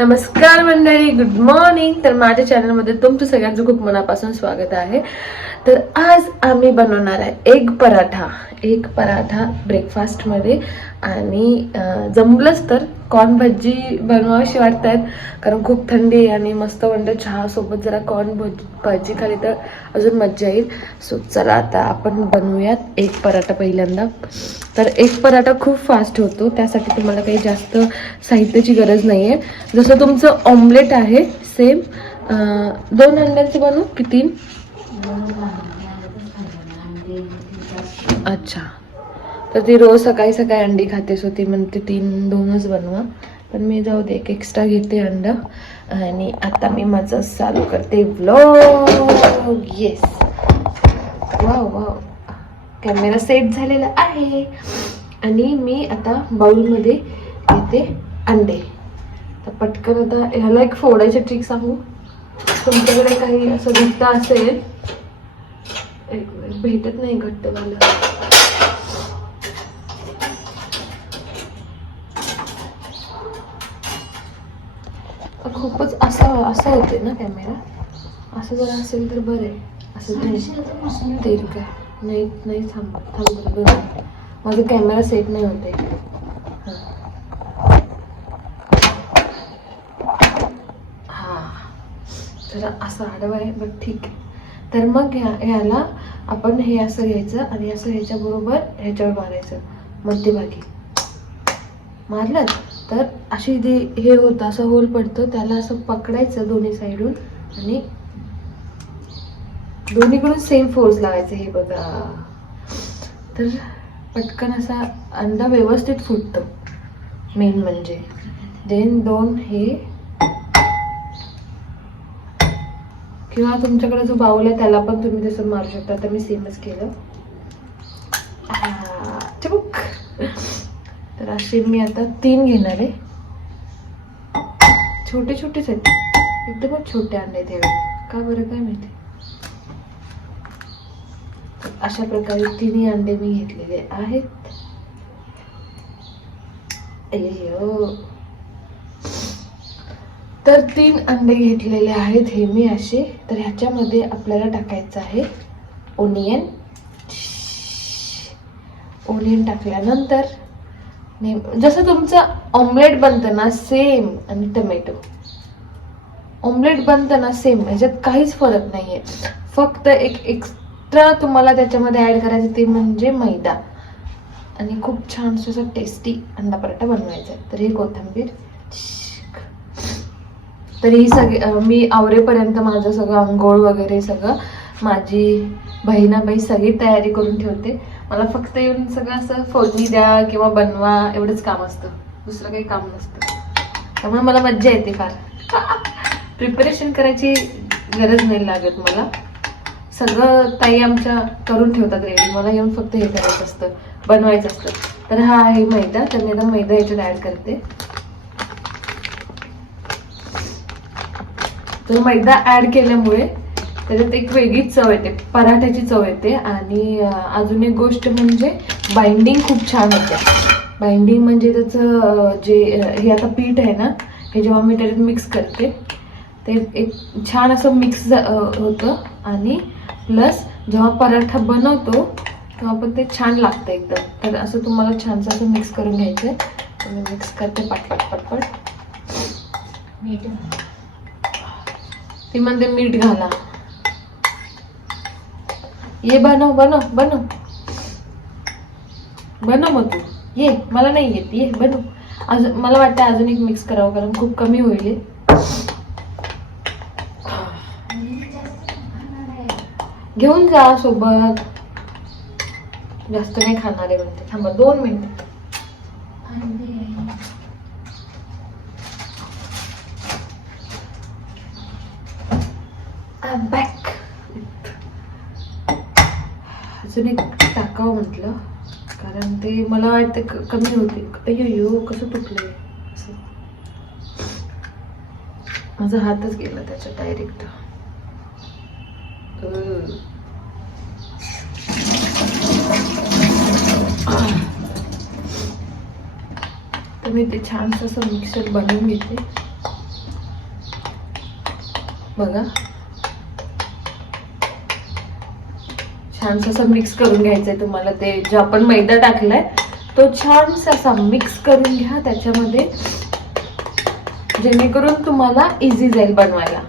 नमस्कार मंडळी good morning तर माझ्या चॅनलमध्ये तुमचं सगळ्यांचं खूप मनापासून स्वागत आहे. तर आज आम्ही बनवणार आहे एग पराठा एग पराठा ब्रेकफास्टमध्ये आणि जमलंच तर. कॉर्न भजी बनवावीशी वाटत आहेत कारण खूप थंडी आहे आणि मस्त म्हणतं चहासोबत जरा कॉर्न भजी भजी खाली तर अजून मज्जा येईल. सो चला आता आपण बनवूयात एक पराठा पहिल्यांदा. तर एक पराठा खूप फास्ट होतो त्यासाठी तुम्हाला काही जास्त साहित्याची गरज नाही आहे जसं तुमचं ऑमलेट आहे सेम दोन अंड्यांचे बनवू की तीन? अच्छा. तर ती रोज सकाळी सकाळी अंडी खाते सो ती म्हणते तीन दोनच बनवा. पण मी जाऊ दे एक एक्स्ट्रा घेते अंडा. आणि आता मी माझं चालू करते vlog yes wow wow camera set झालेला आहे. आणि मी आता बाउलमध्ये घेते अंडे. तर पटकन आता ह्याला एक फोडायची ट्रिक सांगू. तुमच्याकडे काही असं घट्ट असेल? एक भेटत नाही घट्ट मला खूपच असं असं होते ना कॅमेरा. असं जर असेल तर बरं आहे. असं तेल काय नाही. नाही थांब थांब बरं माझा कॅमेरा सेट नाही होते हा. तर असं आडवं आहे बट ठीक आहे. तर मग ह्या ह्याला आपण हे असं घ्यायचं आणि असं ह्याच्याबरोबर ह्याच्यावर मारायचं. मध्यभागी. मारलं? तर अशी जे हे होतं असं होल पडतं त्याला असं पकडायचं दोन्ही साईडून आणि दोन्हीकडून सेम फोर्स लावायचं हे बघा. तर पटकन असा अंडा व्यवस्थित फुटतो. मेन म्हणजे. देन दोन हे किंवा तुमच्याकडे जो बाऊल आहे त्याला पण तुम्ही तसं मारू शकता. तर मी सेमच केलं. आ, तर असे मी आता तीन घेणार आहे. छोटे छोटेच आहेत एकदमच छोटे अंडे ते. का बरं काय माहिती? अशा प्रकारे तिन्ही अंडे मी घेतलेले आहेत. अय्यो. तर तीन अंडे घेतलेले आहेत हे मी असे. तर ह्याच्यामध्ये आपल्याला टाकायचं आहे ओनियन ओनियन टाकल्यानंतर जसं तुमचं ऑमलेट बनतं ना सेम आणि टमॅटो ऑमलेट बनतं ना सेम ह्याच्यात काहीच फरक नाही आहे फक्त एक एक्स्ट्रा तुम्हाला त्याच्यामध्ये ॲड करायचं ते म्हणजे मैदा. आणि खूप छान असं टेस्टी अंडा पराठा बनवायचा आहे. तर ही कोथिंबीर. तर ही सगळी मी आवरेपर्यंत माझं सगळं आंघोळ वगैरे सगळं माझी बहिणाबाई सगळी तयारी करून ठेवते. मला फक्त येऊन सगळं असं फोडणी द्या किंवा बनवा एवढंच काम असतं. दुसरं काही काम नसतं. त्यामुळे मला मज्जा येते फार. प्रिपरेशन करायची गरज नाही लागत मला. सगळं ताई आमच्या करून ठेवतात रेडी मला येऊन फक्त हे करायचं असतं बनवायचं असतं. तर हा आहे मैदा. तर मी आता मैदा याच्यात ॲड करते. तर मैदा ॲड केल्यामुळे त्याच्यात एक वेगळीच चव येते पराठ्याची चव येते आणि अजून एक गोष्ट म्हणजे बाइंडिंग खूप छान होते. बाइंडिंग म्हणजे त्याचं जे हे आता पीठ आहे ना हे जेव्हा मी त्याच्यात मिक्स करते ते एक छान असं मिक्स होतं आणि प्लस जेव्हा पराठा बनवतो तेव्हा पण ते छान लागतं एकदम. तर असं तुम्हाला छानसं असं मिक्स करून घ्यायचं आहे. मी मिक्स करते पटपट पटपट. ती म्हणते मीठ घाला. ये बनव बनव बनव बनव मग तू. ये मला नाही येत. ये बनव अजून मला वाटतं अजून एक मिक्स करावं कारण खूप कमी होईल घेऊन जा सोबत. जास्त नाही खाणार आहे म्हणते थांबा दोन मिनिट. बॅक अजून एक टाकावं म्हटलं. कारण ते मला वाटतं क- कमी होते. अयो कसं तुटलंय? असं. माझा हातच गेला त्याच्या डायरेक्ट तर मी ते छानसं असं मिक्सर बनवून घेते. बघा. छान असं मिक्स करून घ्यायचंय तुम्हाला ते जो आपण मैदा टाकलाय तो छान असा मिक्स करून घ्या त्याच्यामध्ये जेणेकरून तुम्हाला इझी जाईल बनवायला.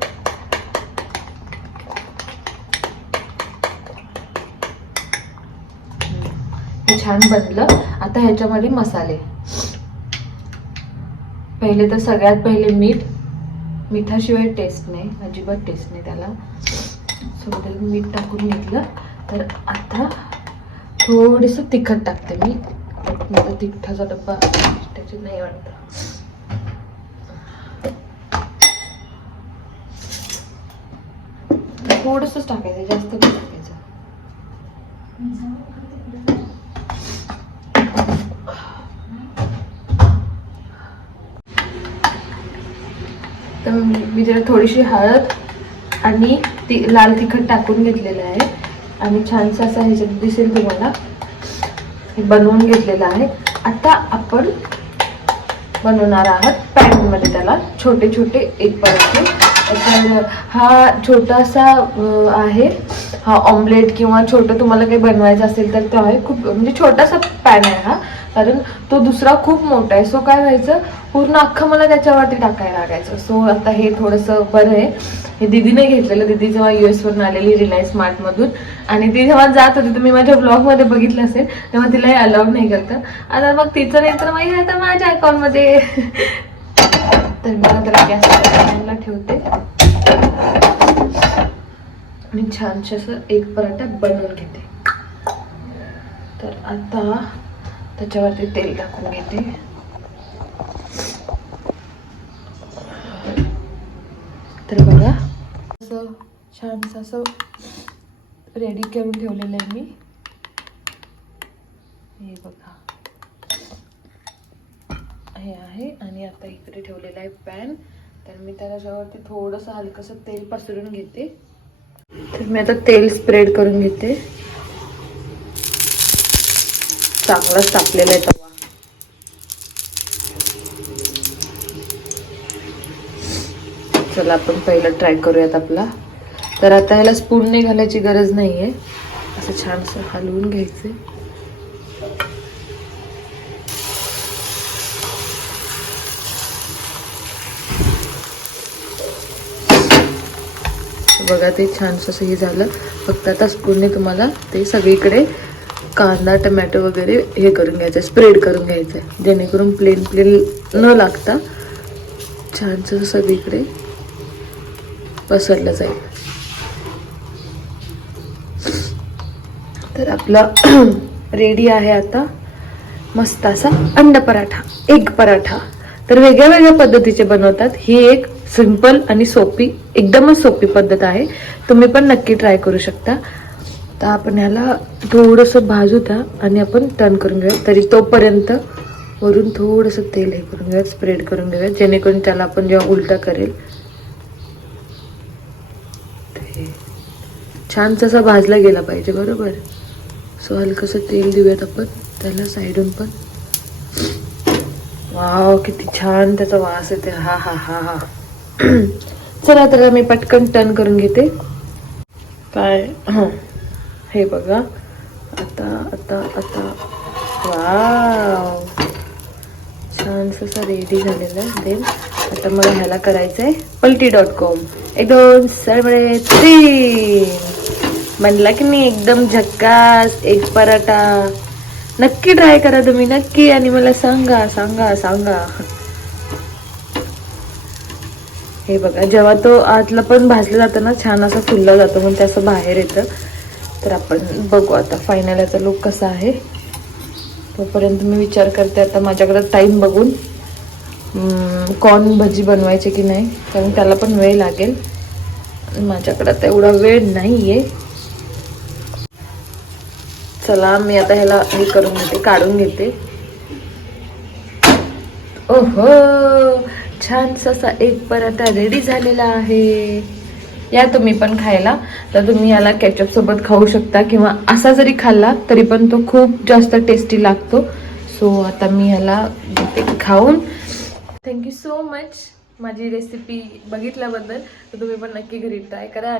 छान बनलं. आता ह्याच्यामध्ये मसाले. पहिले तर सगळ्यात पहिले मीठ. मिठाशिवाय टेस्ट नाही अजिबात टेस्ट नाही त्याला. सो मीठ टाकून घेतलं. तर आता थोडीसं तिखट टाकते मी. माझा तिखटाचा डब्बा त्याची नाही वाटत. थोडंसंच टाकायचं जास्त नाही टाकायचं. तर मी जरा त्याला थोडीशी हळद आणि ती लाल तिखट टाकून घेतलेलं आहे. आणि छानसा असा ह्याच्यात दिसेल तुम्हाला. बनवून घेतलेलं आहे. आता आपण बनवणार आहात पॅनमध्ये त्याला छोटे छोटे एक पराठे. तर हा छोटासा आहे. हा ऑमलेट किंवा छोटं तुम्हाला काही बनवायचं असेल तर तो आहे. खूप म्हणजे छोटासा पॅन आहे हा. कारण तो दुसरा खूप मोठा आहे. सो काय व्हायचं? पूर्ण अख्खं मला त्याच्यावरती टाकायला लागायचं. सो आता हे थोडंसं बरं आहे. हे दिदीने घेतलेलं. दिदी जेव्हा यू एसवरून आलेली रिलायन्स मार्टमधून आणि ती जेव्हा जात होती तुम्ही माझ्या ब्लॉगमध्ये बघितलं असेल तेव्हा तिला हे अलाउड नाही करतं. आता मग तिचं नाही तर मग हे आता माझ्या अकाउंटमध्ये तर मी त्याला गॅस ठेवते. आणि छानशे असं एक पराठा बनवून घेते. तर आता त्याच्यावरती तेल टाकून घेते. तर बघा असं छानसं असं रेडी करून ठेवलेलं आहे मी. हे बघा. हे आहे आणि आता इकडे ठेवलेलं आहे पॅन. तर मी त्याच्यावरती थोडंसं हलकंसं तेल पसरून घेते. तर मी आता तेल स्प्रेड करून घेते. चांगलाच तापलेला आहे तवा. चला आपण पहिलं ट्राय करूयात आपला. तर आता ह्याला स्पून नाही घालायची गरज नाही आहे असं छानसं हलवून घ्यायचं बघा ते छानसं असं हे झालं. फक्त आता स्पूनने तुम्हाला ते सगळीकडे कांदा टमॅटो वगैरे हे करून घ्यायचं स्प्रेड करून घ्यायचं जेणेकरून प्लेन प्लेन न लागता छानसं सगळीकडे पसरलं जाईल. तर आपला रेडी आहे आता मस्त असा अंड पराठा एग पराठा. तर वेगळ्या वेगळ्या पद्धतीचे बनवतात. ही एक सिंपल आणि सोपी एकदमच सोपी पद्धत आहे. तुम्ही पण नक्की ट्राय करू शकता. तर आपण ह्याला थोडंसं भाजू द्या आणि आपण टर्न करून घेऊया. तरी तोपर्यंत वरून थोडंसं तेल हे करून घेऊया स्प्रेड करून घेऊया जेणेकरून त्याला आपण जेव्हा उलटा करेल ते छान तसा भाजला गेला पाहिजे बरोबर? सो हलकंसं तेल देऊयात आपण त्याला साईडून पण. वाव किती छान त्याचा वास येते हा हा हा हा. चला तर मी पटकन टर्न करून घेते. काय हां. हे बघा. आता आता आता. वाव. छान असं रेडी झालेलं आहे देन आता मला ह्याला करायचं आहे पलटी डॉट कॉम एक दोन सरबळे थ्री म्हणला की नाही एकदम झक्कास एक पराठा. नक्की ट्राय करा तुम्ही नक्की. आणि मला सांगा सांगा सांगा. हे बघा जेव्हा तो आतला पण भाजला जातं ना छान असा फुलला जातो म्हणून ते असं बाहेर येतं. तर आपण बघू आता फायनल याचा लुक कसा आहे. तोपर्यंत मी विचार करते आता माझ्याकडे टाईम बघून कॉर्न भजी बनवायचे की नाही कारण त्याला पण वेळ लागेल. माझ्याकडे आता एवढा वेळ नाही आहे चला मी आता ह्याला हे करून घेते काढून घेते. ओहो! छानसा असा एक पराठा रेडी झालेला आहे. या तुम्ही पण खायला. तर तुम्ही याला केचप सोबत खाऊ शकता किंवा असा जरी खाल्ला तरी पण तो खूप जास्त टेस्टी लागतो. सो आता मी ह्याला खाऊन. थँक्यू सो मच माझी रेसिपी बघितल्याबद्दल तर तुम्ही पण नक्की घरी ट्राय करा.